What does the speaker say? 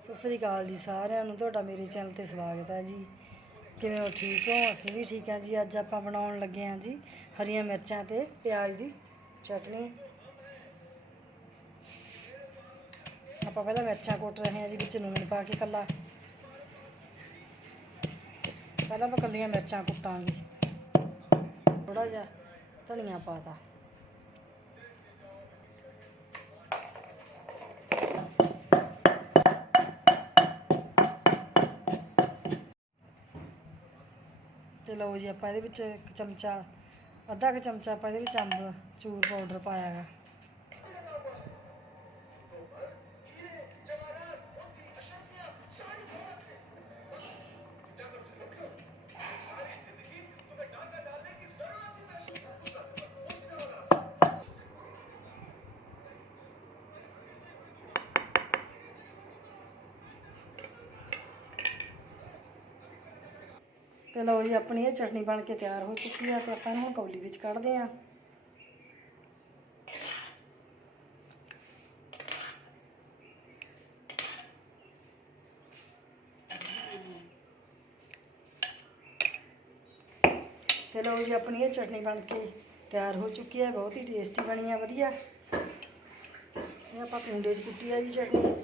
ਸਤਿ ਸ੍ਰੀ ਅਕਾਲ ਜੀ ਸਾਰਿਆਂ ਨੂੰ, ਤੁਹਾਡਾ ਮੇਰੇ ਚੈਨਲ ਤੇ ਸਵਾਗਤ ਹੈ ਜੀ। ਕਿਵੇਂ ਹੋ? ਠੀਕ ਹੋ? ਅਸੀਂ ਵੀ ਠੀਕ ਹਾਂ ਜੀ। ਅੱਜ ਆਪਾਂ ਬਣਾਉਣ ਲੱਗੇ ਹਾਂ ਜੀ ਹਰੀਆਂ ਮਿਰਚਾਂ ਤੇ ਪਿਆਜ਼ ਦੀ ਚਟਨੀ। ਆਪਾਂ ਪਹਿਲਾਂ ਮਿਰਚਾਂ ਕੁੱਟ ਰਹੇ ਹਾਂ ਜੀ, ਵਿੱਚ ਨੂਨ ਪਾ ਕੇ ਕੱਲਾ ਪਹਿਲਾਂ ਆਪਾਂ ਕੱਲੀਆਂ ਮਿਰਚਾਂ ਕੁੱਟਾਂਗੇ। ਥੋੜਾ ਜਿਹਾ ਧਨੀਆ ਪਾਤਾ ਤੇ ਲਓ ਜੀ ਆਪਾਂ ਇਹਦੇ ਵਿੱਚ ਇੱਕ ਚਮਚਾ, ਅੱਧਾ ਕੁ ਚਮਚਾ ਆਪਾਂ ਇਹਦੇ ਵਿੱਚ ਅੰਬ, ਚੂਰ ਪਾਊਡਰ ਪਾਇਆ ਹੈਗਾ। ਤੇ ਲਓ ਜੀ ਆਪਣੀ ਇਹ ਚਟਨੀ ਬਣ ਕੇ ਤਿਆਰ ਹੋ ਚੁੱਕੀ ਆ ਤੇ ਆਪਾਂ ਇਹਨੂੰ ਹੁਣ ਕੌਲੀ ਵਿੱਚ ਕੱਢਦੇ ਆਂ ਤੇ ਲਓ ਜੀ ਆਪਣੀ ਇਹ ਚਟਨੀ ਬਣ ਕੇ ਤਿਆਰ ਹੋ ਚੁੱਕੀ ਹੈ ਬਹੁਤ ਹੀ ਟੇਸਟੀ ਬਣੀ ਆ ਵਧੀਆ ਇਹ ਆਪਾਂ ਪਿੰਡੇ 'ਚ ਕੁੱਟੀ ਆ ਜੀ ਚਟਨੀ